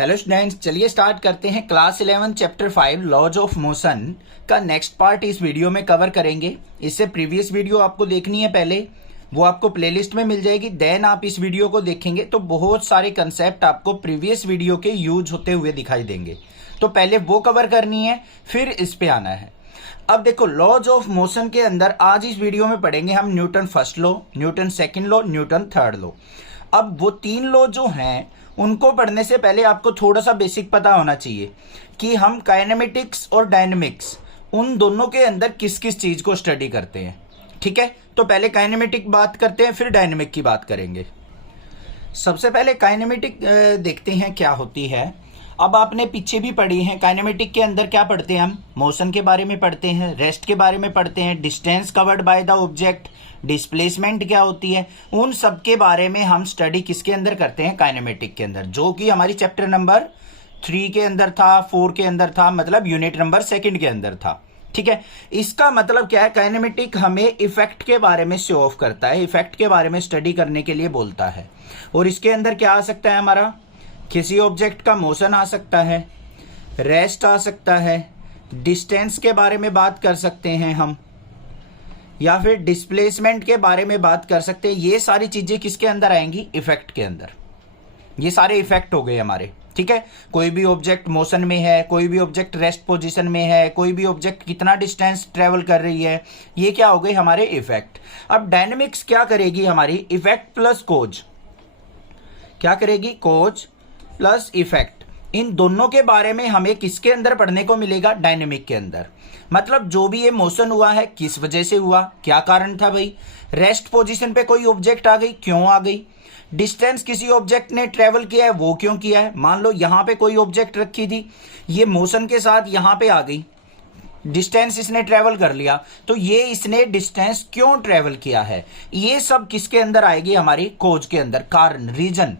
Hello students, चलिए start करते हैं। Class 11 chapter 5 laws of motion का नेक्स्ट पार्ट इस वीडियो में कवर करेंगे। इससे प्रीवियस वीडियो आपको देखनी है पहले, वो आपको प्लेलिस्ट में मिल जाएगी। देन आप इस वीडियो को देखेंगे तो बहुत सारे कंसेप्ट आपको प्रीवियस वीडियो के यूज होते हुए दिखाई देंगे। तो पहले वो कवर करनी है, फिर इस पे आना है। अब देखो, लॉज ऑफ मोशन के अंदर आज इस वीडियो में पढ़ेंगे हम Newton first law, Newton second law, Newton third law. अब वो तीन लॉ जो हैं उनको पढ़ने से पहले आपको थोड़ा सा बेसिक पता होना चाहिए कि हम काइनेमेटिक्स और डायनेमिक्स उन दोनों के अंदर किस किस चीज को स्टडी करते हैं। ठीक है, तो पहले काइनेमेटिक बात करते हैं, फिर डायनेमिक की बात करेंगे। सबसे पहले काइनेमेटिक देखते हैं क्या होती है। अब आपने पीछे भी पढ़ी है, काइनेमेटिक के अंदर क्या पढ़ते हैं हम? मोशन के बारे में पढ़ते हैं, रेस्ट के बारे में पढ़ते हैं, distance covered by the object, displacement क्या होती है, उन सब के बारे में हम स्टडी किसके अंदर करते हैं? काइनेमेटिक के अंदर, जो कि हमारी चैप्टर नंबर 3 के अंदर था, 4 के अंदर था, मतलब यूनिट नंबर 2 के अंदर था। ठीक है, इसका मतलब क्या है? काइनेमेटिक हमें इफेक्ट के बारे में शो ऑफ करता है, इफेक्ट के बारे में स्टडी करने के लिए बोलता है। और इसके अंदर क्या आ सकता है हमारा? किसी ऑब्जेक्ट का मोशन आ सकता है, रेस्ट आ सकता है, डिस्टेंस के बारे में बात कर सकते हैं हम, या फिर डिस्प्लेसमेंट के बारे में बात कर सकते हैं। ये सारी चीजें किसके अंदर आएंगी? इफेक्ट के अंदर। ये सारे इफेक्ट हो गए हमारे। ठीक है, कोई भी ऑब्जेक्ट मोशन में है, कोई भी ऑब्जेक्ट रेस्ट पोजीशन में है, कोई भी ऑब्जेक्ट कितना डिस्टेंस ट्रेवल कर रही है, ये क्या हो गए हमारे इफेक्ट। अब डायनेमिक्स क्या करेगी हमारी? इफेक्ट प्लस कोज। क्या करेगी? कोज प्लस इफेक्ट। इन दोनों के बारे में हमें किसके अंदर पढ़ने को मिलेगा? डायनेमिक के अंदर। मतलब जो भी ये मोशन हुआ है किस वजह से हुआ, क्या कारण था भाई? रेस्ट पोजीशन पे कोई ऑब्जेक्ट आ गई, क्यों आ गई? डिस्टेंस किसी ऑब्जेक्ट ने ट्रेवल किया है, वो क्यों किया है? मान लो यहां पे कोई ऑब्जेक्ट रखी थी, ये मोशन के साथ यहां पे आ गई, डिस्टेंस इसने ट्रेवल कर लिया, तो ये इसने डिस्टेंस क्यों ट्रेवल किया है? ये सब किसके अंदर आएगी? हमारी कोज के अंदर। कारण, रीजन,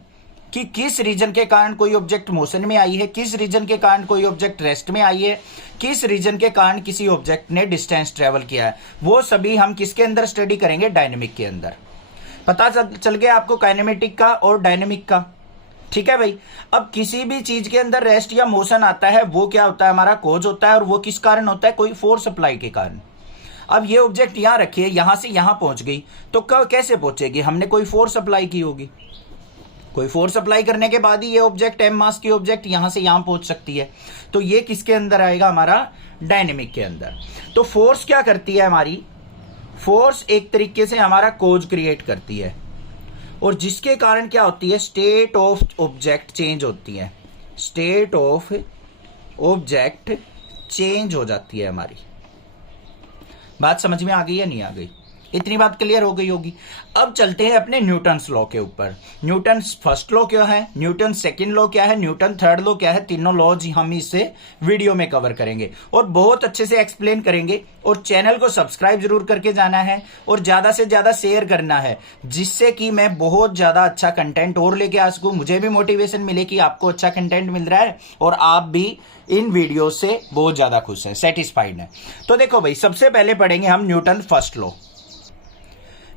कि किस रीजन के कारण कोई ऑब्जेक्ट मोशन में आई है, किस रीजन के कारण कोई ऑब्जेक्ट रेस्ट में आई है, किस रीजन के कारण किसी ऑब्जेक्ट ने डिस्टेंस ट्रेवल किया है, वो सभी हम किसके अंदर स्टडी करेंगे? डायनेमिक के अंदर। पता चल गया आपको काइनेमेटिक का और डायनेमिक का। ठीक है भाई। अब किसी भी चीज के अंदर रेस्ट या मोशन आता है, वो क्या होता है? हमारा कोज होता है। और वो किस कारण होता है? कोई फोर्स अप्लाई के कारण। अब ये ऑब्जेक्ट यहां रखी है, यहां से यहां पहुंच गई, तो कैसे पहुंचेगी? हमने कोई फोर्स अप्लाई की होगी। कोई फोर्स अप्लाई करने के बाद ही ये ऑब्जेक्ट, एम मास की ऑब्जेक्ट, यहां से यहां पहुंच सकती है। तो ये किसके अंदर आएगा? हमारा डायनेमिक के अंदर। तो फोर्स क्या करती है हमारी? फोर्स एक तरीके से हमारा कोज क्रिएट करती है, और जिसके कारण क्या होती है? स्टेट ऑफ ऑब्जेक्ट चेंज होती है। स्टेट ऑफ ऑब्जेक्ट चेंज हो जाती है हमारी। बात समझ में आ गई या नहीं आ गई? इतनी बात क्लियर हो गई होगी। अब चलते हैं अपने न्यूटन्स लॉ के ऊपर। न्यूटन फर्स्ट लॉ क्या है, न्यूटन सेकंड लॉ क्या है, न्यूटन थर्ड लॉ क्या है, तीनों लॉज हम इसे वीडियो में कवर करेंगे और बहुत अच्छे से एक्सप्लेन करेंगे। और चैनल को सब्सक्राइब जरूर करके जाना है और ज्यादा से ज्यादा शेयर करना है, जिससे कि मैं बहुत ज्यादा अच्छा कंटेंट और लेके आ सकूं, मुझे भी मोटिवेशन मिले कि आपको अच्छा कंटेंट मिल रहा है और आप भी इन वीडियो से बहुत ज्यादा खुश हैं, सेटिस्फाइड हैं। तो देखो भाई, सबसे पहले पढ़ेंगे हम Newton first law.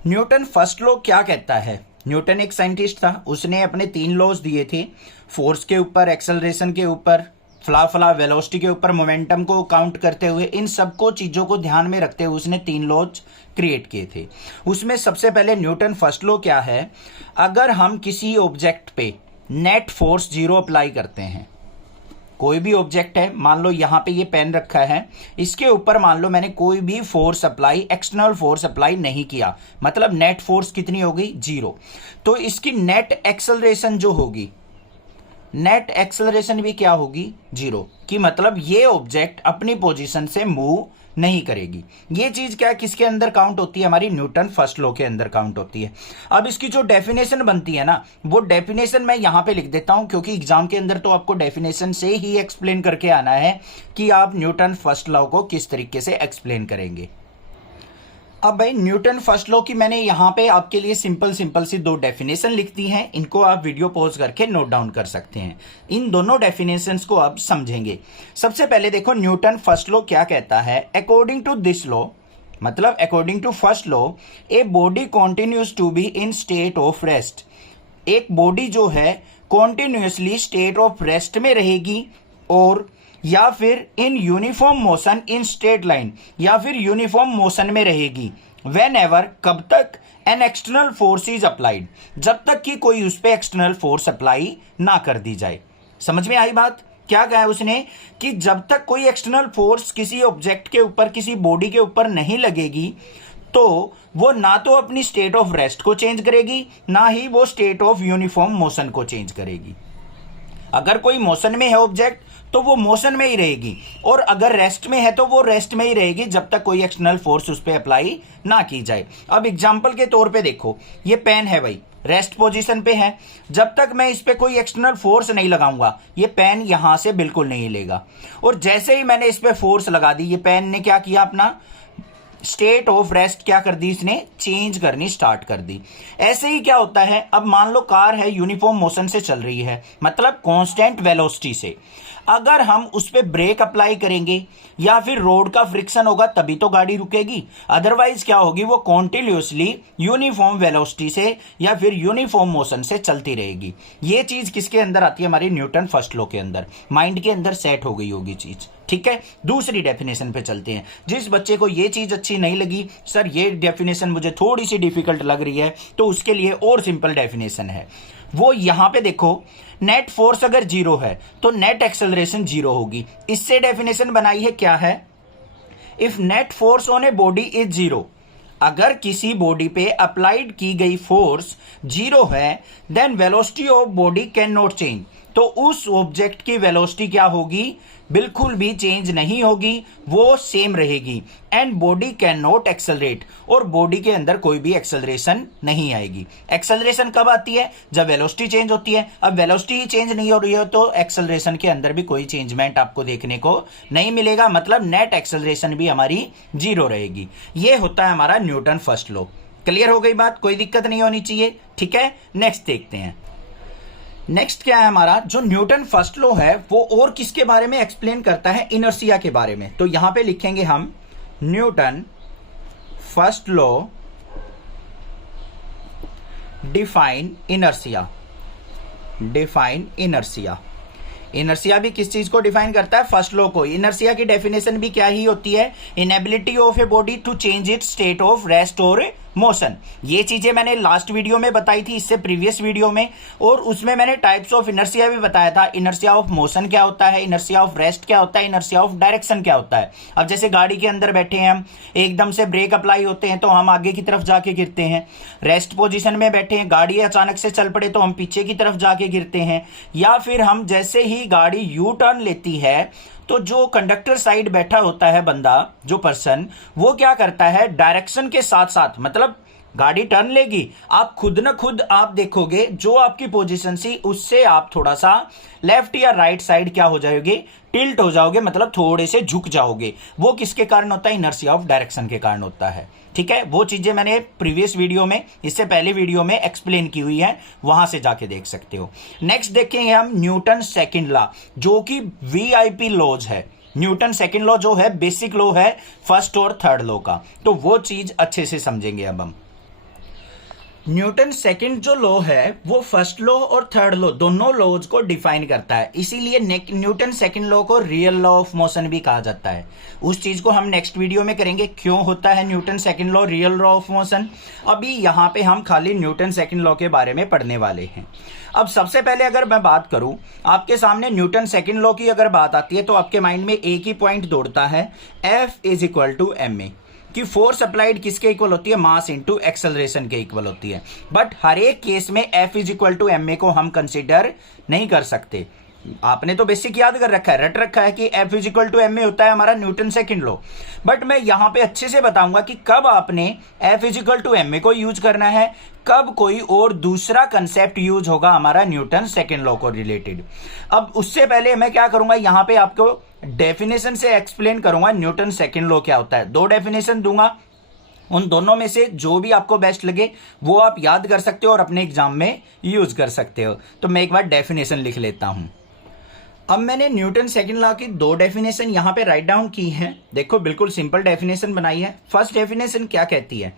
Newton first law क्या कहता है? न्यूटन एक साइंटिस्ट था, उसने अपने 3 लॉज दिए थे, फोर्स के ऊपर, एक्सेलरेशन के ऊपर, फला वेलोसिटी के ऊपर, मोमेंटम को काउंट करते हुए, इन सबको चीजों को ध्यान में रखते हुए उसने 3 लॉज क्रिएट किए थे। उसमें सबसे पहले न्यूटन फर्स्ट लॉ क्या है? अगर हम किसी ऑब्जेक्ट पे नेट फोर्स 0 अप्लाई करते हैं, कोई भी ऑब्जेक्ट है, मान लो यहां पे ये पेन रखा है, इसके ऊपर मान लो मैंने कोई भी force apply, external force apply नहीं किया, मतलब नेट फोर्स कितनी हो गई? 0। तो इसकी नेट एक्सेलरेशन जो होगी, नेट एक्सेलरेशन भी क्या होगी? 0। कि मतलब ये ऑब्जेक्ट अपनी पोजीशन से मूव नहीं करेगी। ये चीज क्या किसके अंदर काउंट होती है? हमारी न्यूटन फर्स्ट लॉ के अंदर काउंट होती है। अब इसकी जो डेफिनेशन बनती है ना, वो डेफिनेशन मैं यहां पे लिख देता हूं, क्योंकि एग्जाम के अंदर तो आपको डेफिनेशन से ही एक्सप्लेन करके आना है कि आप न्यूटन फर्स्ट लॉ को किस तरीके से एक्सप्लेन करेंगे। अब भाई, न्यूटन फर्स्ट लॉ की मैंने यहां पे आपके लिए सिंपल सी 2 डेफिनेशन लिख दी हैं। इनको आप वीडियो पॉज करके नोट डाउन कर सकते हैं। इन दोनों डेफिनेशंस को आप समझेंगे। सबसे पहले देखो, न्यूटन फर्स्ट लॉ क्या कहता है? अकॉर्डिंग टू दिस लॉ, मतलब according to first law, a body continues to be in state of rest. एक बॉडी जो है कॉन्टिन्यूसली स्टेट ऑफ रेस्ट में रहेगी, और या फिर in uniform motion in straight line, या फिर यूनिफॉर्म मोशन में रहेगी वेन एवर, कब तक, an external force is applied, जब तक कि कोई उस पर एक्सटर्नल फोर्स अप्लाई ना कर दी जाए। समझ में आई बात? क्या कहा है उसने कि जब तक कोई एक्सटर्नल फोर्स किसी ऑब्जेक्ट के ऊपर, किसी बॉडी के ऊपर नहीं लगेगी, तो वो ना तो अपनी स्टेट ऑफ रेस्ट को चेंज करेगी, ना ही वो स्टेट ऑफ यूनिफॉर्म मोशन को चेंज करेगी। अगर कोई मोशन में है ऑब्जेक्ट तो वो मोशन में ही रहेगी, और अगर रेस्ट में है तो वो रेस्ट में ही रहेगी जब तक कोई एक्सटर्नल फोर्स उस पर अप्लाई ना की जाए। अब एग्जांपल के तौर पे देखो, ये पेन है भाई, रेस्ट पोजीशन पे है, जब तक मैं इस पे कोई एक्सटर्नल फोर्स नहीं लगाऊंगा ये पेन यहां से बिल्कुल नहीं हिलेगा, और जैसे ही मैंने इस पे फोर्स लगा दी, ये पेन ने क्या किया, अपना स्टेट ऑफ रेस्ट क्या कर दी, इसने चेंज करनी स्टार्ट कर दी। ऐसे ही क्या होता है, अब मान लो कार है, यूनिफॉर्म मोशन से चल रही है, मतलब कांस्टेंट वेलोसिटी से, अगर हम उस पे ब्रेक अप्लाई करेंगे या फिर रोड का फ्रिक्शन होगा तभी तो गाड़ी रुकेगी, अदरवाइज क्या होगी, वो कॉन्टिन्यूसली यूनिफॉर्म वेलोसिटी से या फिर यूनिफॉर्म मोशन से चलती रहेगी। ये चीज किसके अंदर आती है, हमारी न्यूटन फर्स्ट लॉ के अंदर, माइंड के अंदर सेट हो गई होगी चीज। ठीक है, दूसरी डेफिनेशन पे चलते हैं। जिस बच्चे को ये चीज अच्छी नहीं लगी, सर ये डेफिनेशन मुझे थोड़ी सी डिफिकल्ट लग रही है, तो उसके लिए और सिंपल डेफिनेशन है, वो यहां पे देखो, नेट फोर्स अगर जीरो है तो नेट एक्सेलरेशन जीरो होगी। इससे डेफिनेशन बनाई है, क्या है, if net force on a body is zero, अगर किसी बॉडी पे अप्लाइड की गई फोर्स जीरो है, then velocity of body can not change, तो उस ऑब्जेक्ट की वेलोसिटी क्या होगी, बिल्कुल भी चेंज नहीं होगी, वो सेम रहेगी। And body can not accelerate, और बॉडी के अंदर कोई भी एक्सेलरेशन नहीं आएगी। एक्सेलरेशन कब आती है, जब वेलोसिटी चेंज होती है। अब वेलोसिटी ही चेंज नहीं हो रही है तो एक्सेलरेशन के अंदर भी कोई चेंजमेंट आपको देखने को नहीं मिलेगा, मतलब नेट एक्सेलरेशन भी हमारी जीरो रहेगी। ये होता है हमारा न्यूटन फर्स्ट लॉ। क्लियर हो गई बात, कोई दिक्कत नहीं होनी चाहिए। ठीक है, नेक्स्ट देखते हैं। नेक्स्ट क्या है हमारा, जो न्यूटन फर्स्ट लॉ है वो और किसके बारे में एक्सप्लेन करता है, इनर्शिया के बारे में। तो यहां पे लिखेंगे हम Newton first law define inertia. Define inertia, inertia भी किस चीज को डिफाइन करता है, फर्स्ट लॉ को। इनर्शिया की डेफिनेशन भी क्या ही होती है, inability of a body to change it state of rest और मोशन। ये चीजें मैंने लास्ट वीडियो में बताई थी, इससे प्रीवियस वीडियो में, और उसमें मैंने टाइप्स ऑफ इनर्शिया भी बताया था। इनर्शिया ऑफ मोशन क्या होता है, इनर्शिया ऑफ रेस्ट क्या होता है, इनर्शिया ऑफ डायरेक्शन क्या होता है। अब जैसे गाड़ी के अंदर बैठे हैं हम, एकदम से ब्रेक अप्लाई होते हैं तो हम आगे की तरफ जाके गिरते हैं। रेस्ट पोजीशन में बैठे हैं, गाड़ी अचानक से चल पड़े तो हम पीछे की तरफ जाके गिरते हैं। या फिर हम जैसे ही गाड़ी यू टर्न लेती है तो जो कंडक्टर साइड बैठा होता है बंदा, जो पर्सन, वो क्या करता है, डायरेक्शन के साथ साथ, मतलब गाड़ी टर्न लेगी, आप खुद न खुद आप देखोगे जो आपकी पोजीशन सी उससे आप थोड़ा सा लेफ्ट या राइट साइड क्या हो जाओगे, टिल्ट हो जाओगे, मतलब थोड़े से झुक जाओगे। वो किसके कारण होता है, इनर्शिया ऑफ डायरेक्शन के कारण होता है। ठीक है, वो चीजें मैंने प्रीवियस वीडियो में, इससे पहले वीडियो में एक्सप्लेन की हुई है, वहां से जाके देख सकते हो। नेक्स्ट देखेंगे हम न्यूटन सेकंड लॉ, जो कि वीआईपी लॉज है। न्यूटन सेकंड लॉ जो है बेसिक लॉ है फर्स्ट और थर्ड लॉ का, तो वो चीज अच्छे से समझेंगे अब हम। न्यूटन सेकंड जो लॉ है वो फर्स्ट लॉ और थर्ड लॉ दोनों लॉज को डिफाइन करता है, इसीलिए न्यूटन सेकंड लॉ को रियल लॉ ऑफ मोशन भी कहा जाता है। उस चीज को हम नेक्स्ट वीडियो में करेंगे, क्यों होता है Newton second law real law of motion. अभी यहां पे हम खाली न्यूटन सेकंड लॉ के बारे में पढ़ने वाले हैं। अब सबसे पहले अगर मैं बात करूं, आपके सामने न्यूटन सेकंड लॉ की अगर बात आती है तो आपके माइंड में एक ही पॉइंट दौड़ता है, F is equal to ma, कि फोर्स अप्लाइड किसके इक्वल होती है, मास इनटू एक्सेलरेशन के इक्वल होती है। बट हर एक केस में F is equal to ma को हम कंसीडर नहीं कर सकते। आपने तो बेसिक याद कर रखा है, रट रखा है कि F is equal to ma होता है हमारा न्यूटन सेकंड लॉ। बट मैं यहां पे अच्छे से बताऊंगा कि कब आपने F is equal to ma को यूज करना है, कब कोई और दूसरा कंसेप्ट यूज होगा हमारा न्यूटन सेकंड लॉ को रिलेटेड। अब उससे पहले मैं क्या करूंगा, यहां पे आपको डेफिनेशन से एक्सप्लेन करूंगा न्यूटन सेकंड लॉ क्या होता है। दो डेफिनेशन दूंगा, उन दोनों में से जो भी आपको बेस्ट लगे वो आप याद कर सकते हो और अपने एग्जाम में यूज कर सकते हो। तो मैं एक बार डेफिनेशन लिख लेता हूं। अब मैंने न्यूटन सेकंड लॉ की दो डेफिनेशन यहां पे राइट डाउन की है। देखो बिल्कुल सिंपल डेफिनेशन बनाई है। फर्स्ट डेफिनेशन क्या कहती है,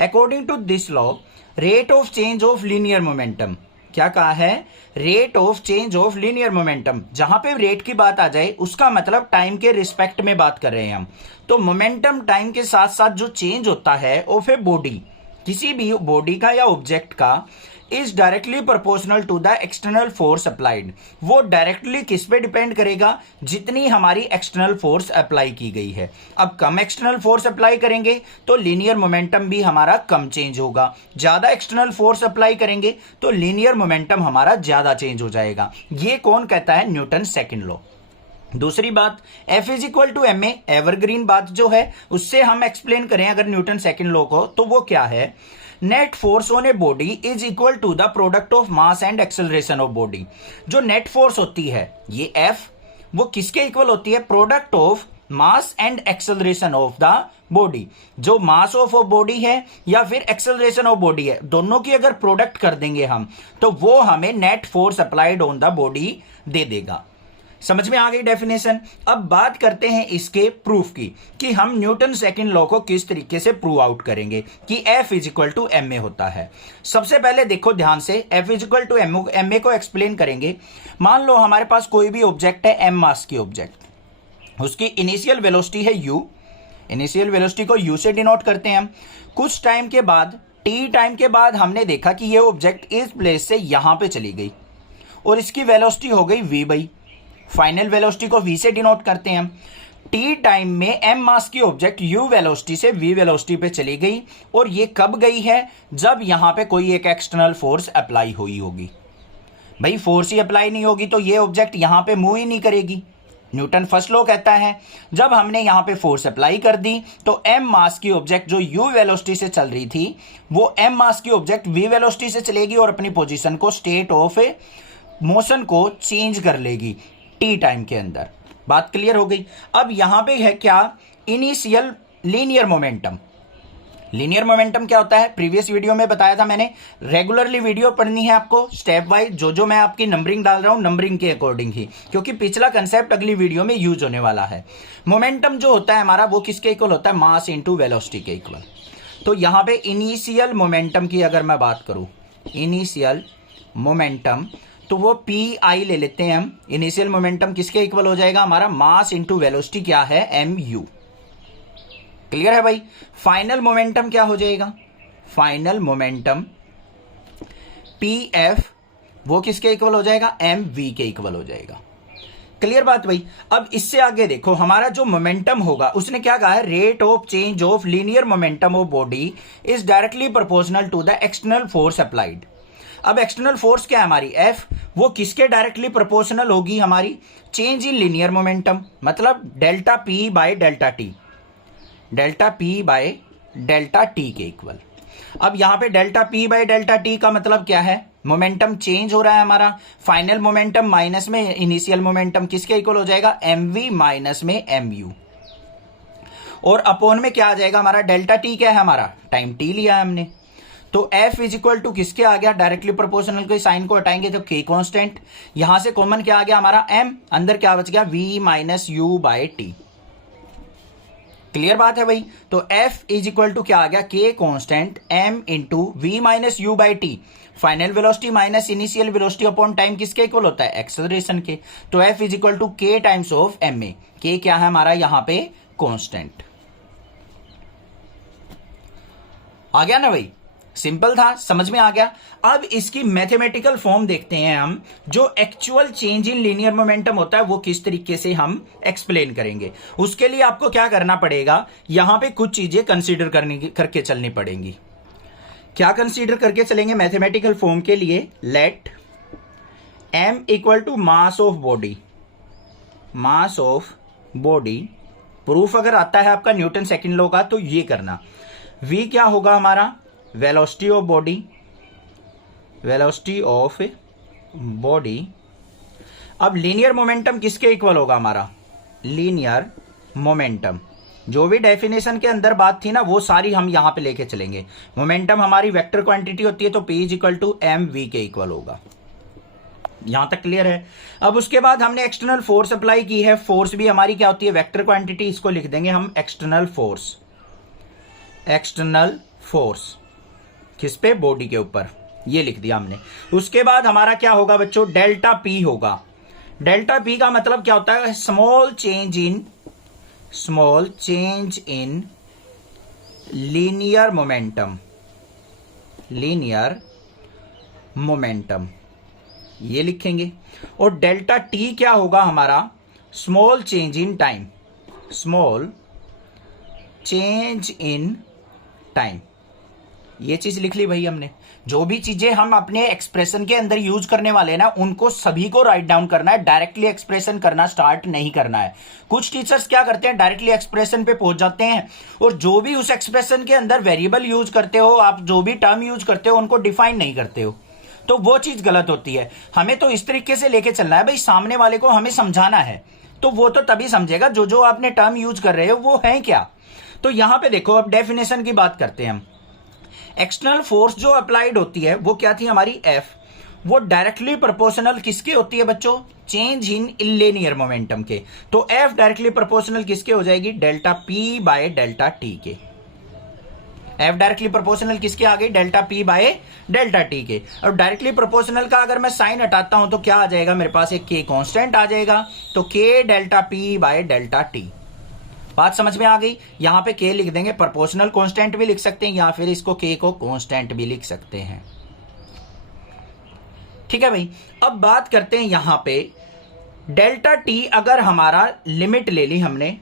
according to this law rate of change of linear momentum, क्या कहा है? Rate of change of linear momentum. जहां पे रेट की बात आ जाए उसका मतलब टाइम के रिस्पेक्ट में बात कर रहे हैं हम। तो मोमेंटम टाइम के साथ साथ जो चेंज होता है ऑफ ए बॉडी, किसी भी बॉडी का या ऑब्जेक्ट का, is directly proportional to the external force applied. वो डायरेक्टली किस पे डिपेंड करेगा? जितनी हमारी एक्सटर्नल फोर्स अप्लाई की गई है। अब कम एक्सटर्नल फोर्स अप्लाई करेंगे तो लीनियर मोमेंटम भी हमारा कम चेंज होगा, ज्यादा एक्सटर्नल फोर्स अप्लाई करेंगे तो लीनियर मोमेंटम हमारा ज्यादा चेंज हो जाएगा। ये कौन कहता है? Newton second law. दूसरी बात, F is equal to M A, evergreen बात जो है उससे हम एक्सप्लेन करें अगर न्यूटन सेकंड लॉ को, तो वो क्या है? Net force on a body is equal to the product of mass and acceleration of body. जो नेट फोर्स होती है ये F, वो किसके इक्वल होती है? Product of mass and acceleration of the body. जो मास ऑफ बॉडी है या फिर एक्सेलरेशन ऑफ बॉडी है, दोनों की अगर प्रोडक्ट कर देंगे हम तो वो हमें net force applied on the body दे देगा। समझ में आ गई डेफिनेशन? अब बात करते हैं इसके प्रूफ की कि हम न्यूटन सेकंड लॉ को किस तरीके से प्रूव आउट करेंगे कि F is equal to M A होता है। सबसे पहले देखो ध्यान से, F is equal to M A को एक्सप्लेन करेंगे। मान लो हमारे पास कोई भी ऑब्जेक्ट है, एम मास की ऑब्जेक्ट, उसकी इनिशियल वेलोसिटी है u। इनिशियल वेलोसिटी को u से डिनोट करते हैं हम। कुछ टाइम के बाद, t टाइम के बाद, हमने देखा कि ये ऑब्जेक्ट इस प्लेस से यहां पे चली गई और इसकी वेलोसिटी हो गई v बाई। फाइनल वेलोसिटी को v से डिनोट करते हैं हम। t टाइम में m मास की ऑब्जेक्ट u वेलोसिटी से v वेलोसिटी पे चली गई और ये कब गई है? जब यहां पे कोई एक एक्सटर्नल फोर्स अप्लाई हुई होगी। भाई फोर्स ही अप्लाई नहीं होगी तो ये ऑब्जेक्ट यहां पे मूव ही नहीं करेगी। न्यूटन फर्स्ट लॉ कहता है जब हमने यहां पे फोर्स अप्लाई कर दी तो m मास की ऑब्जेक्ट जो u वेलोसिटी से चल रही थी वो m मास की ऑब्जेक्ट v वेलोसिटी से चलेगी और अपनी पोजीशन को, स्टेट ऑफ मोशन को चेंज कर लेगी t टाइम के अंदर। बात क्लियर हो गई? अब यहां पे है क्या? Initial linear momentum. Linear momentum क्या होता है? प्रीवियस वीडियो में बताया था मैंने। रेगुलरली वीडियो पढ़नी है आपको स्टेप वाइज, जो मैं आपकी नंबरिंग डाल रहा हूं नंबरिंग के अकॉर्डिंग ही, क्योंकि पिछला कंसेप्ट अगली वीडियो में यूज होने वाला है। मोमेंटम जो होता है हमारा वो किसके इक्वल होता है? मास इंटू वेलोसिटी के इक्वल। तो यहां पे इनिशियल मोमेंटम की अगर मैं बात करूं, इनिशियल मोमेंटम, तो वो पी आई ले लेते हैं हम। इनिशियल मोमेंटम किसके इक्वल हो जाएगा? हमारा मास इंटू वेलोसिटी क्या है? M you. क्लियर है भाई? फाइनल मोमेंटम क्या हो जाएगा? फाइनल मोमेंटम पी एफ, वो किसके इक्वल हो जाएगा? एम वी के इक्वल हो जाएगा। क्लियर बात भाई? अब इससे आगे देखो, हमारा जो मोमेंटम होगा उसने क्या कहा है? Rate of change of linear momentum of body is directly proportional to the external force applied. अब एक्सटर्नल फोर्स क्या है हमारी? F, वो किसके डायरेक्टली प्रोपोर्शनल होगी? हमारी चेंज इन लीनियर मोमेंटम, मतलब delta P bye delta T, delta P bye delta T के इक्वल। अब यहां पे delta P bye delta T का मतलब क्या है? मोमेंटम चेंज हो रहा है हमारा। फाइनल मोमेंटम माइनस में इनिशियल मोमेंटम किसके इक्वल हो जाएगा? एम वी माइनस में एम यू। और अपॉन में क्या आ जाएगा हमारा? डेल्टा टी क्या है हमारा? टाइम टी लिया है हमने। तो F इज इक्वल टू किसके आ गया? डायरेक्टली प्रोपोर्शनल के साइन को हटाएंगे तो K कांस्टेंट। यहां से कॉमन क्या आ गया हमारा? M। अंदर क्या बच गया? V minus U by T. Clear बात है भाई? तो F इज इक्वल टू क्या आ गया? K constant M into V minus U by T. Final velocity minus initial velocity upon time किसके इक्वल होता है? एक्सेलरेशन के। तो F is equal to K times of M A. K क्या है हमारा यहां पे? कांस्टेंट। आ गया ना भाई? सिंपल था, समझ में आ गया। अब इसकी मैथमेटिकल फॉर्म देखते हैं हम। जो actual change in linear momentum होता है वो किस तरीके से हम एक्सप्लेन करेंगे। उसके लिए आपको क्या करना पड़ेगा? यहां पे कुछ चीजें कंसीडर करके चलनी पड़ेंगी। क्या कंसीडर करके चलेंगे मैथमेटिकल फॉर्म के लिए? Let m equal to mass of body, mass of body. Proof अगर आता है आपका न्यूटन सेकंड लॉ का तो ये करना। v क्या होगा हमारा? Velocity of body, velocity of body. अब लीनियर मोमेंटम किसके इक्वल होगा हमारा? Linear momentum. जो भी डेफिनेशन के अंदर बात थी ना वो सारी हम यहां पे लेके चलेंगे। मोमेंटम हमारी वेक्टर क्वांटिटी होती है तो P is equal to M V के इक्वल होगा। यहां तक क्लियर है? अब उसके बाद हमने एक्सटर्नल फोर्स अप्लाई की है। फोर्स भी हमारी क्या होती है? Vector quantity. इसको लिख देंगे हम एक्सटर्नल फोर्स। एक्सटर्नल फोर्स किस पे? बॉडी के ऊपर। ये लिख दिया हमने। उसके बाद हमारा क्या होगा बच्चों, डेल्टा पी होगा। डेल्टा पी का मतलब क्या होता है, small change in linear momentum, ये लिखेंगे। और डेल्टा टी क्या होगा हमारा, स्मॉल चेंज इन टाइम, ये चीज लिख ली भाई हमने। जो भी चीजें हम अपने एक्सप्रेशन के अंदर यूज करने वाले हैं ना, उनको सभी को राइट डाउन करना है, डायरेक्टली एक्सप्रेशन करना स्टार्ट नहीं करना है। कुछ टीचर्स क्या करते हैं, डायरेक्टली एक्सप्रेशन पे पहुंच जाते हैं और जो भी उस एक्सप्रेशन के अंदर वेरिएबल यूज करते हो आप, जो भी टर्म यूज करते हो, उनको डिफाइन नहीं करते हो, तो वो चीज गलत होती है। हमें तो इस तरीके से लेके चलना है भाई, सामने वाले को हमें समझाना है, तो वो तो तभी समझेगा जो जो आपने टर्म यूज कर रहे हो वो है क्या। तो यहां पे देखो, अब डेफिनेशन की बात करते हैं हम। एक्सटर्नल फोर्स जो अप्लाइड होती है वो क्या थी हमारी, एफ, वो डायरेक्टली प्रोपोर्शनल किसके होती है बच्चों, चेंज इन लीनियर मोमेंटम के। तो एफ डायरेक्टली प्रोपोर्शनल किसके हो जाएगी, delta P bye delta T के। एफ डायरेक्टली प्रोपोर्शनल किसके आ गई, delta P bye delta T के। और डायरेक्टली प्रोपोर्शनल का अगर मैं साइन हटाता हूं तो क्या आ जाएगा मेरे पास, एक के कांस्टेंट आ जाएगा, तो के delta P bye delta T. बात समझ में आ गई। यहां पे के लिख देंगे, प्रोपोर्शनल कांस्टेंट भी लिख सकते हैं या फिर इसको के को कांस्टेंट भी लिख सकते हैं। ठीक है भाई। अब बात करते हैं यहां पे डेल्टा टी, अगर हमारा लिमिट ले ली हमने,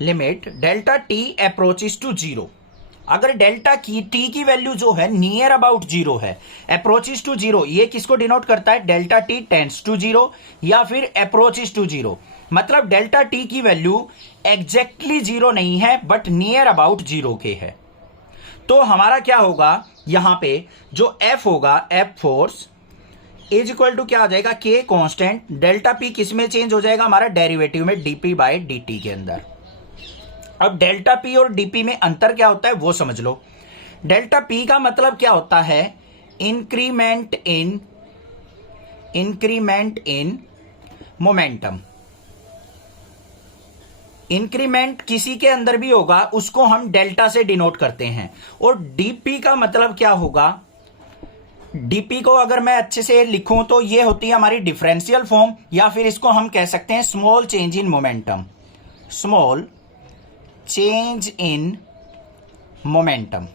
limit delta T approaches to zero, अगर डेल्टा की टी की वैल्यू जो है नियर अबाउट जीरो है, अप्रोचेस टू जीरो, ये किसको डिनोट करता है, delta T tends to zero या फिर अप्रोचेस टू जीरो। मतलब डेल्टा टी की वैल्यू एग्जैक्टली जीरो नहीं है बट नियर अबाउट जीरो के है। तो हमारा क्या होगा यहां पे, जो एफ होगा, F force is equal to क्या आ जाएगा, के कांस्टेंट, डेल्टा पी किस में चेंज हो जाएगा हमारा, डेरिवेटिव में, डीपी बाय डीटी के अंदर। अब डेल्टा पी और डीपी में अंतर क्या होता है वो समझ लो। डेल्टा पी का मतलब क्या होता है, इंक्रीमेंट इन मोमेंटम। इंक्रीमेंट किसी के अंदर भी होगा उसको हम डेल्टा से डिनोट करते हैं। और डीपी का मतलब क्या होगा, डीपी को अगर मैं अच्छे से लिखूं तो ये होती है हमारी डिफरेंशियल फॉर्म, या फिर इसको हम कह सकते हैं small change in momentum, small change in momentum.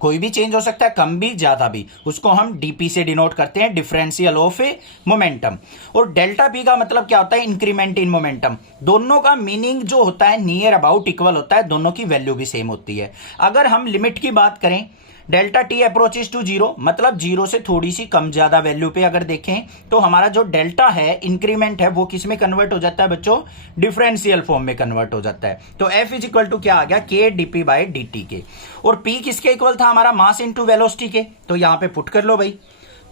कोई भी चेंज हो सकता है, कम भी ज्यादा भी, उसको हम डीपी से डिनोट करते हैं, डिफरेंशियल ऑफ ए मोमेंटम। और डेल्टा पी का मतलब क्या होता है, इंक्रीमेंट इन मोमेंटम। दोनों का मीनिंग जो होता है नियर अबाउट इक्वल होता है, दोनों की वैल्यू भी सेम होती है। अगर हम लिमिट की बात करें, delta T approaches to zero, मतलब जीरो से थोड़ी सी कम ज्यादा वैल्यू पे अगर देखें तो हमारा जो डेल्टा है, इंक्रीमेंट है, वो किस में कन्वर्ट हो जाता है बच्चों, डिफरेंशियल फॉर्म में कन्वर्ट हो जाता है। तो एफ इज इक्वल टू क्या आ गया, के डीपी बाय डीटी के। और पी किसके इक्वल था हमारा, मास इंटू वेलोसिटी के। तो यहां पे पुट कर लो भाई।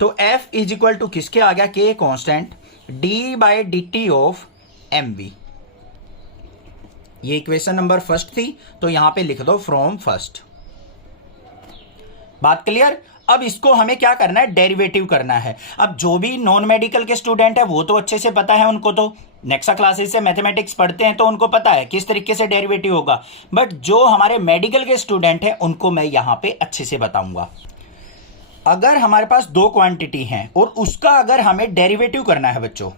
तो एफ इज इक्वल टू किसके आ गया, K constant D by D T of M V. ये इक्वेशन नंबर फर्स्ट थी, तो यहां पे लिख दो फ्रॉम फर्स्ट। बात क्लियर। अब इसको हमें क्या करना है, डेरिवेटिव करना है। अब जो भी नॉन मेडिकल के स्टूडेंट है वो तो अच्छे से पता है, उनको तो नेक्स्ट क्लासेस से मैथमेटिक्स पढ़ते हैं तो उनको पता है किस तरीके से डेरिवेटिव होगा। बट जो हमारे मेडिकल के स्टूडेंट हैं उनको मैं यहां पे अच्छे से बताऊंगा। अगर हमारे पास दो क्वांटिटी हैं और उसका अगर हमें डेरिवेटिव करना है बच्चों,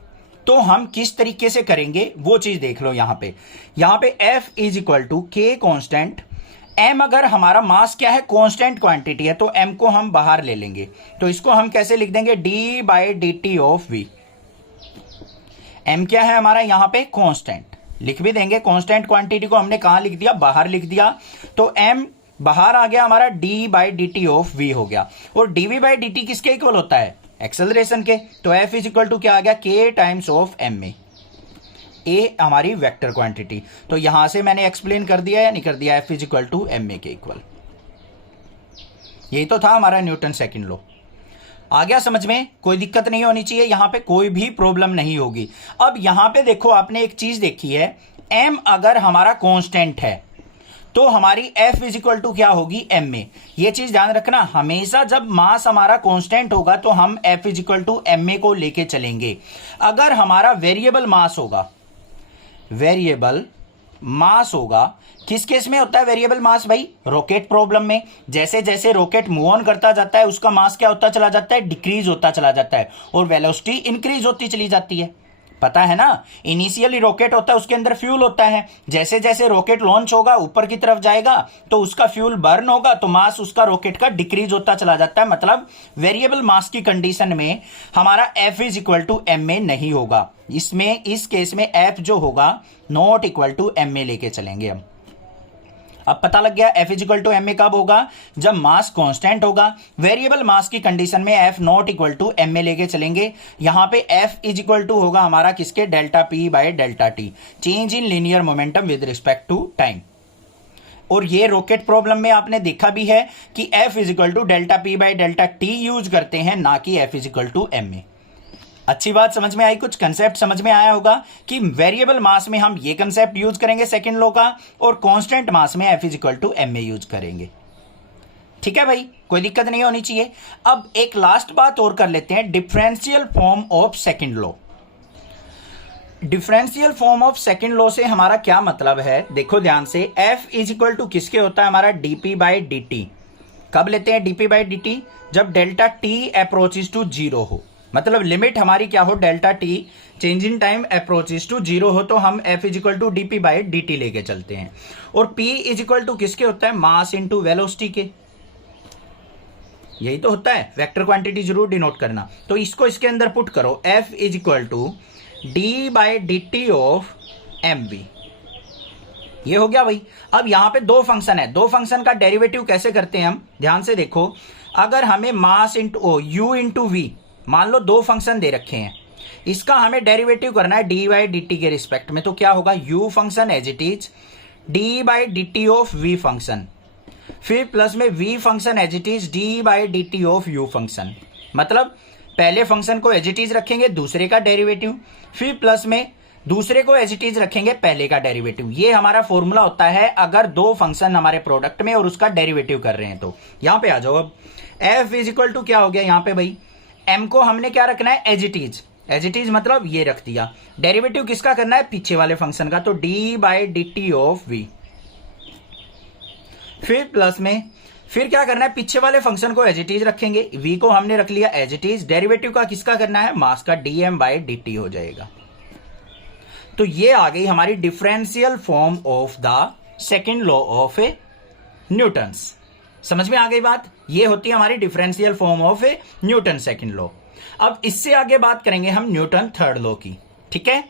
तो हम किस तरीके से करेंगे वो चीज देख लो। यहां पे एफ इज इक्वल टू के कांस्टेंट, m अगर हमारा मास क्या है, कांस्टेंट क्वांटिटी है, तो m को हम बाहर ले लेंगे। तो इसको हम कैसे लिख देंगे, d by D T of v। m क्या है हमारा यहां पे, कांस्टेंट लिख भी देंगे। कांस्टेंट क्वांटिटी को हमने कहां लिख दिया, बाहर लिख दिया। तो m बाहर आ गया हमारा, d by D T of v हो गया। और dv बाय dt किसके इक्वल होता है, एक्सेलरेशन के। तो f इज इक्वल टू क्या आ गया, k टाइम्स ऑफ m में। ए हमारी वेक्टर क्वांटिटी। तो यहां से मैंने एक्सप्लेन कर दिया या नहीं कर दिया, F is equal to M A के इक्वल। यही तो था हमारा न्यूटन सेकंड लॉ। आ गया समझ में, कोई दिक्कत नहीं होनी चाहिए, यहां पे कोई भी प्रॉब्लम नहीं होगी। अब यहां पे देखो, आपने एक चीज देखी है, एम अगर हमारा कांस्टेंट है तो हमारी एफ इज इक्वल टू क्या होगी, एम में। ये चीज ध्यान रखना, हमेशा जब मास हमारा कांस्टेंट होगा तो हम F is equal to M A को लेके चलेंगे। अगर हमारा वेरिएबल मास होगा, वेरिएबल मास होगा। किस केस में होता है वेरिएबल मास भाई? रॉकेट प्रॉब्लम में। जैसे जैसे रॉकेट मूव ऑन करता जाता है उसका मास क्या होता चला जाता है? डिक्रीज होता चला जाता है और वेलोसिटी इंक्रीज होती चली जाती है। पता है ना, इनिशियली रॉकेट होता है उसके अंदर फ्यूल होता है, जैसे जैसे रॉकेट लॉन्च होगा ऊपर की तरफ जाएगा तो उसका फ्यूल बर्न होगा तो मास उसका रॉकेट का डिक्रीज होता चला जाता है। मतलब वेरिएबल मास की कंडीशन में हमारा F is equal to M A नहीं होगा। इसमें इस केस में F जो होगा not equal to M A लेके चलेंगे हम। अब पता लग गया F is equal to M A कब होगा? जब मास कांस्टेंट होगा। वेरिएबल मास की कंडीशन में F not equal to M A लेके चलेंगे। यहां पे F इज इक्वल टू होगा हमारा किसके? Delta P by delta T, change in linear momentum with respect to time. और ये रॉकेट प्रॉब्लम में आपने देखा भी है कि F is equal to delta P by delta T use करते हैं, ना कि F is equal to M A. अच्छी बात समझ में आई? कुछ कंसेप्ट समझ में आया होगा कि वेरिएबल मास में हम ये कंसेप्ट यूज करेंगे सेकंड लॉ का, और कांस्टेंट मास में F is equal to M A use करेंगे। ठीक है भाई, कोई दिक्कत नहीं होनी चाहिए। अब एक लास्ट बात और कर लेते हैं, differential form of second law. Differential form of second law से हमारा क्या मतलब है? देखो ध्यान से, F इज इक्वल टू किसके होता है? हमारा dp बाई dt। कब लेते हैं dp बाई dt? जब delta t approaches to zero हो, मतलब लिमिट हमारी क्या हो? Delta t change in time approaches to zero हो तो हम F is equal to dp by dt लेके चलते हैं। और P इज इक्वल टू किसके होता है? मास इंटू वेलोसिटी के। यही तो होता है, वेक्टर क्वांटिटी जरूर डिनोट करना। तो इसको इसके अंदर पुट करो, F is equal to d by dt of mv। ये हो गया भाई। अब यहां पे दो फंक्शन है, दो फंक्शन का डेरिवेटिव कैसे करते हैं हम? ध्यान से देखो, अगर हमें mass into u into V, मान लो दो फंक्शन दे रखे हैं, इसका हमें डेरिवेटिव करना है डी बाई डी टी के रिस्पेक्ट में, तो क्या होगा? u function as it is D by D T of v function, फिर प्लस में v function as it is D by D T of u function. मतलब पहले फंक्शन को एज इट इज रखेंगे, दूसरे का डेरिवेटिव, फिर प्लस में दूसरे को एज इट इज रखेंगे, पहले का डेरिवेटिव। ये हमारा फॉर्मूला होता है अगर दो फंक्शन हमारे प्रोडक्ट में और उसका डेरिवेटिव कर रहे हैं। तो यहां पे आ जाओ। अब f इज इक्वल टू क्या हो गया यहां पे भाई? m को हमने क्या रखना है? As it is. As it is मतलब ये रख दिया। डेरिवेटिव किसका करना है? पीछे वाले फंक्शन का, तो d by D T of v। फिर प्लस में फिर क्या करना है? पीछे वाले फंक्शन को एज इट इज रखेंगे, v को हमने रख लिया एज इट इज। डेरिवेटिव का किसका करना है? मास का, dm बाई डी टी हो जाएगा। तो ये आ गई हमारी differential form of the second law of Newton's. समझ में आ गई बात? ये होती है हमारी differential form of Newton second law. अब इससे आगे बात करेंगे हम न्यूटन थर्ड लॉ की। ठीक है,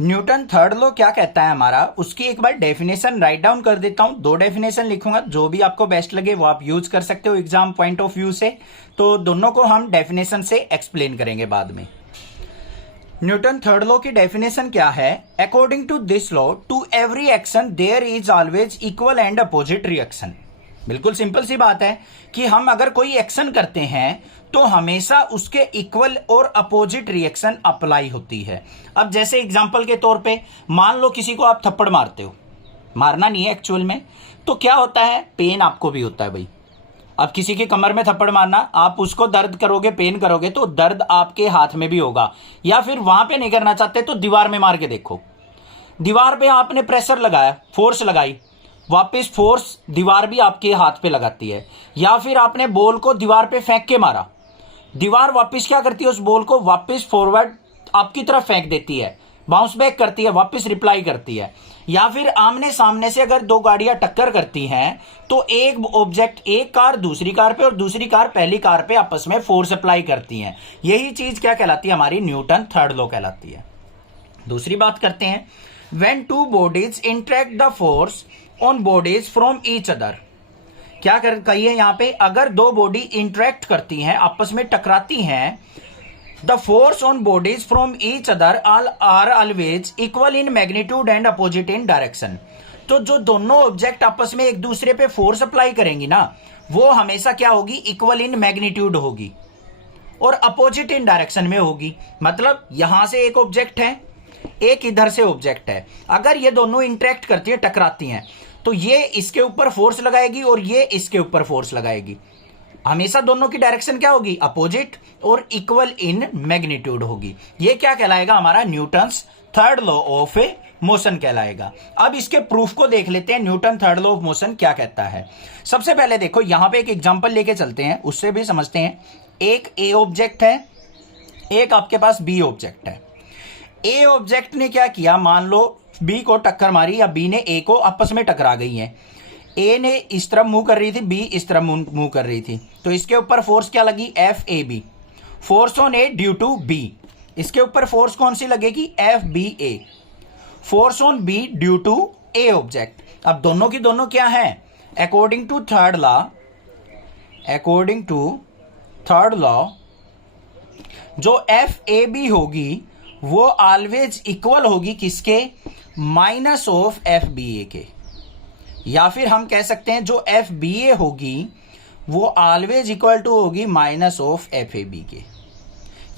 न्यूटन थर्ड लॉ क्या कहता है हमारा, उसकी एक बार डेफिनेशन राइट डाउन कर देता हूं। दो डेफिनेशन लिखूंगा, जो भी आपको बेस्ट लगे वो आप यूज कर सकते हो एग्जाम पॉइंट ऑफ व्यू से। तो दोनों को हम डेफिनेशन से एक्सप्लेन करेंगे बाद में। न्यूटन थर्ड लॉ की डेफिनेशन क्या है? According to this law, to every action there is always equal and opposite reaction. बिल्कुल सिंपल सी बात है कि हम अगर कोई एक्शन करते हैं तो हमेशा उसके इक्वल और अपोजिट रिएक्शन अप्लाई होती है। अब जैसे एग्जांपल के तौर पे मान लो किसी को आप थप्पड़ मारते हो, मारना नहीं है एक्चुअल में, तो क्या होता है? पेन आपको भी होता है भाई। अब किसी के कमर में थप्पड़ मारना, आप उसको दर्द करोगे, पेन करोगे, तो दर्द आपके हाथ में भी होगा। या फिर वहां पे नहीं करना चाहते तो दीवार में मार के देखो, दीवार पे आपने प्रेशर लगाया, फोर्स लगाई, वापस फोर्स दीवार भी आपके हाथ पे लगाती है। या फिर आपने बॉल को दीवार पे फेंक के मारा, दीवार वापस क्या करती है? उस बॉल को वापस फॉरवर्ड आपकी तरफ फेंक देती है, बाउंस बैक करती है, वापस रिप्लाई करती है। या फिर आमने सामने से अगर दो गाड़ियां टक्कर करती हैं तो एक ऑब्जेक्ट, एक कार दूसरी कार पे और दूसरी कार पहली कार पे आपस में फोर्स अप्लाई करती हैं। यही चीज क्या कहलाती है? हमारी न्यूटन थर्ड लॉ कहलाती है। दूसरी बात करते हैं, when two bodies interact the force on bodies from each other. क्या कर कही है यहाँ पे? अगर दो बॉडी इंटरेक्ट करती हैं, आपस में टकराती हैं, the force on bodies from each other are always equal in magnitude and opposite in direction. तो जो दोनों ऑब्जेक्ट आपस में एक दूसरे पे फोर्स अप्लाई करेंगी ना, वो हमेशा क्या होगी? इक्वल इन मैग्नीट्यूड होगी और अपोजिट इन डायरेक्शन में होगी। मतलब यहां से एक ऑब्जेक्ट है, एक इधर से ऑब्जेक्ट है, अगर ये दोनों इंटरेक्ट करती है, टकराती हैं, तो ये इसके ऊपर फोर्स लगाएगी और ये इसके ऊपर फोर्स लगाएगी। हमेशा दोनों की डायरेक्शन क्या होगी? अपोजिट। और इक्वल इन मैग्नीट्यूड होगी। ये क्या कहलाएगा? हमारा Newton's third law of motion कहलाएगा। अब इसके प्रूफ को देख लेते हैं, Newton third law of motion क्या कहता है। सबसे पहले देखो यहां पे एक एग्जांपल लेके चलते हैं, उससे भी समझते हैं। एक ए ऑब्जेक्ट है, एक आपके पास बी ऑब्जेक्ट है। ए ऑब्जेक्ट ने क्या किया, मान लो बी को टक्कर मारी या बी ने ए को, आपस में टकरा गई है। ए ने इस तरफ मूव कर रही थी, बी इस तरफ मूव कर रही थी, तो इसके ऊपर फोर्स क्या लगी? F A B, force on A due to B. इसके ऊपर फोर्स कौन सी लगेगी? F B A, force on B due to A object. अब दोनों की दोनों क्या है? अकॉर्डिंग टू थर्ड लॉ जो एफ ए बी होगी वो ऑलवेज इक्वल होगी किसके? Minus of F B A के। या फिर हम कह सकते हैं जो एफ बी ए होगी वो ऑलवेज इक्वल टू होगी minus of F A B के।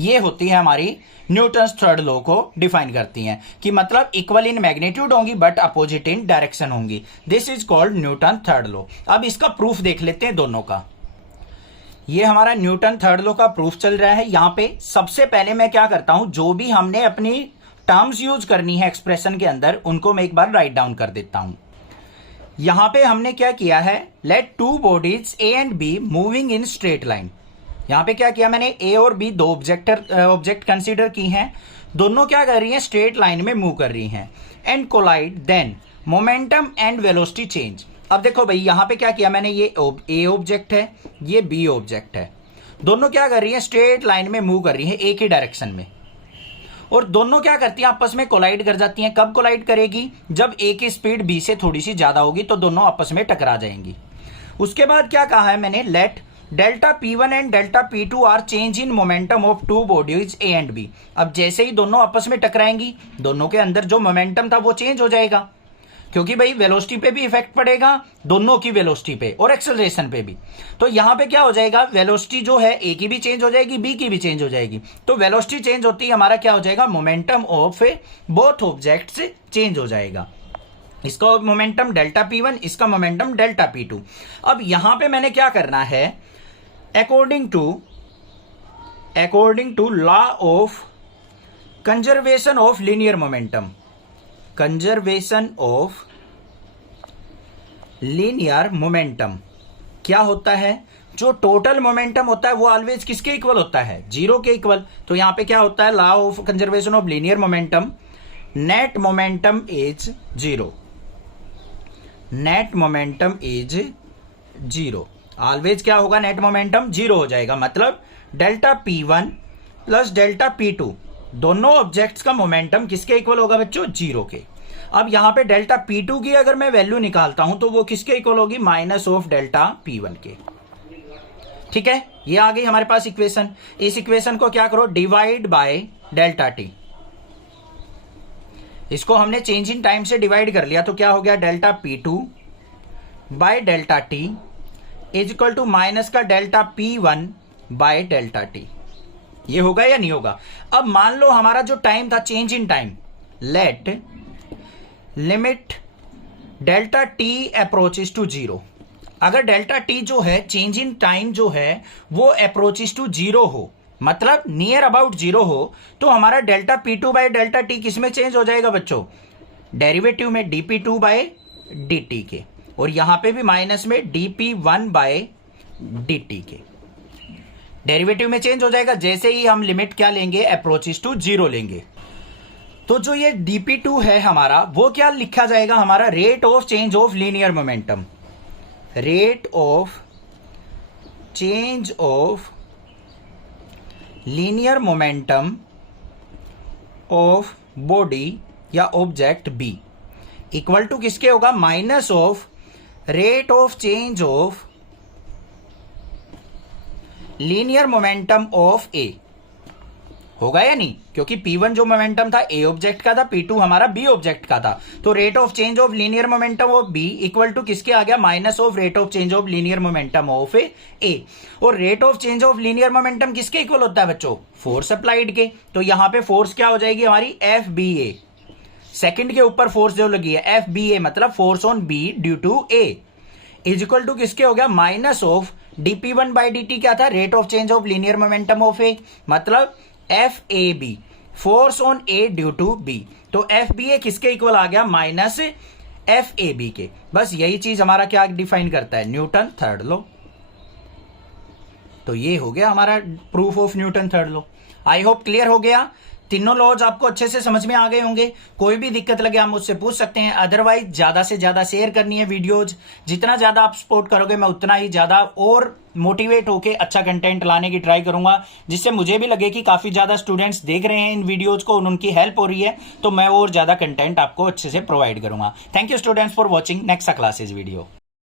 ये होती है हमारी न्यूटन्स थर्ड लॉ को डिफाइन करती हैं कि मतलब इक्वल इन मैग्नीट्यूड होंगी बट अपोजिट इन डायरेक्शन होंगी। This is called Newton third law. अब इसका प्रूफ देख लेते हैं दोनों का। ये हमारा न्यूटन थर्ड लॉ का प्रूफ चल रहा है। यहां पे सबसे पहले मैं क्या करता हूं, जो भी हमने अपनी टर्म्स यूज करनी है एक्सप्रेशन के अंदर, उनको मैं एक बार राइट डाउन कर देता हूं। यहां पे हमने क्या किया है, let two bodies A and B moving in straight line. यहां पे क्या किया मैंने, ए और बी दो ऑब्जेक्ट कंसीडर की हैं, दोनों क्या कर रही हैं? स्ट्रेट लाइन में मूव कर रही हैं। And collide, then momentum and velocity change. अब देखो भाई यहां पे क्या किया मैंने, ये ए ऑब्जेक्ट है, ये बी ऑब्जेक्ट है, दोनों क्या कर रही है? स्ट्रेट लाइन में मूव कर रही है एक ही डायरेक्शन में, और दोनों क्या करती हैं? आपस में कोलाइड कर जाती हैं। कब कोलाइड करेगी? जब ए की स्पीड बी से थोड़ी सी ज्यादा होगी तो दोनों आपस में टकरा जाएंगी। उसके बाद क्या कहा है मैंने, let delta P1 and delta P2 are change in momentum of two bodies A and B. अब जैसे ही दोनों आपस में टकराएंगी, दोनों के अंदर जो मोमेंटम था वो चेंज हो जाएगा, क्योंकि भाई वेलोसिटी पे भी इफेक्ट पड़ेगा, दोनों की वेलोसिटी पे और एक्सेलरेशन पे भी। तो यहां पे क्या हो जाएगा, वेलोसिटी जो है ए की भी चेंज हो जाएगी, बी की भी चेंज हो जाएगी। तो वेलोसिटी चेंज होती है, हमारा क्या हो जाएगा, momentum of both objects change हो जाएगा। इसका मोमेंटम डेल्टा P1, इसका मोमेंटम डेल्टा P2। अब यहां पे मैंने क्या करना है, according to law of conservation of linear momentum, conservation of linear momentum क्या होता है, जो टोटल मोमेंटम होता है वो ऑलवेज किसके इक्वल होता है, जीरो के इक्वल। तो यहां पे क्या होता है, law of conservation of linear momentum, net momentum is zero, net momentum is zero. Always क्या होगा, नेट मोमेंटम जीरो हो जाएगा। मतलब delta P1 plus delta P2 दोनों ऑब्जेक्ट्स का मोमेंटम किसके इक्वल होगा बच्चों, जीरो के। अब यहां पे डेल्टा P2 की अगर मैं वैल्यू निकालता हूं तो वो किसके इक्वल होगी, माइनस ऑफ डेल्टा P1 के। ठीक है, ये आ गई हमारे पास इक्वेशन। इस इक्वेशन को क्या करो, डिवाइड बाय डेल्टा T। इसको हमने चेंज इन टाइम से डिवाइड कर लिया, तो क्या हो गया, delta P2 by delta T is equal to minus का delta P1 by delta T। ये होगा या नहीं होगा। अब मान लो हमारा जो टाइम था change in time, let limit delta T approaches to zero. अगर डेल्टा T जो है चेंज इन टाइम जो है वो अप्रोचेस टू जीरो हो, मतलब नियर अबाउट जीरो हो, तो हमारा delta P2 by delta T किस में चेंज हो जाएगा बच्चों, डेरिवेटिव में dP2 बाय dt के, और यहां पे भी माइनस में dP1 बाय dt के डेरिवेटिव में चेंज हो जाएगा। जैसे ही हम लिमिट क्या लेंगे, अप्रोचेस टू जीरो लेंगे, तो जो ये dP2 है हमारा, वो क्या लिखा जाएगा, हमारा rate of change of linear momentum, rate of change of linear momentum of body या ऑब्जेक्ट B इक्वल टू किसके होगा, minus of rate of change of linear momentum of A। होगा या नहीं, क्योंकि P1 जो मोमेंटम था A ऑब्जेक्ट का था, P2 हमारा B ऑब्जेक्ट का था। तो rate of change of linear momentum of B equal to किसके आ गया, minus of rate of change of linear momentum of A। और rate of change of linear momentum किसके इक्वल होता है बच्चों, फोर्स अप्लाइड के। तो यहां पे फोर्स क्या हो जाएगी हमारी, FBA, सेकंड के ऊपर फोर्स जो लगी है FBA, मतलब force on B due to A is equal to किसके हो गया, minus of dp1 by dt क्या था? Rate of change of linear momentum of A, मतलब F A B, force on A due to B. तो F B A किसके equal आ गया? Minus F A B के। बस यही चीज हमारा क्या डिफाइन करता है? Newton third law. तो ये हो गया हमारा proof of Newton third law. I hope clear हो गया। तीनों लॉज आपको अच्छे से समझ में आ गए होंगे। कोई भी दिक्कत लगे आप मुझसे पूछ सकते हैं। अदरवाइज ज्यादा से ज्यादा शेयर करनी है वीडियोज। जितना ज्यादा आप सपोर्ट करोगे मैं उतना ही ज्यादा और मोटिवेट होके अच्छा कंटेंट लाने की ट्राई करूंगा, जिससे मुझे भी लगे कि काफी ज्यादा स्टूडेंट्स देख रहे हैं इन वीडियोज को, उनकी हेल्प हो रही है, तो मैं और ज्यादा कंटेंट आपको अच्छे से प्रोवाइड करूंगा। Thank you students for watching next classes video.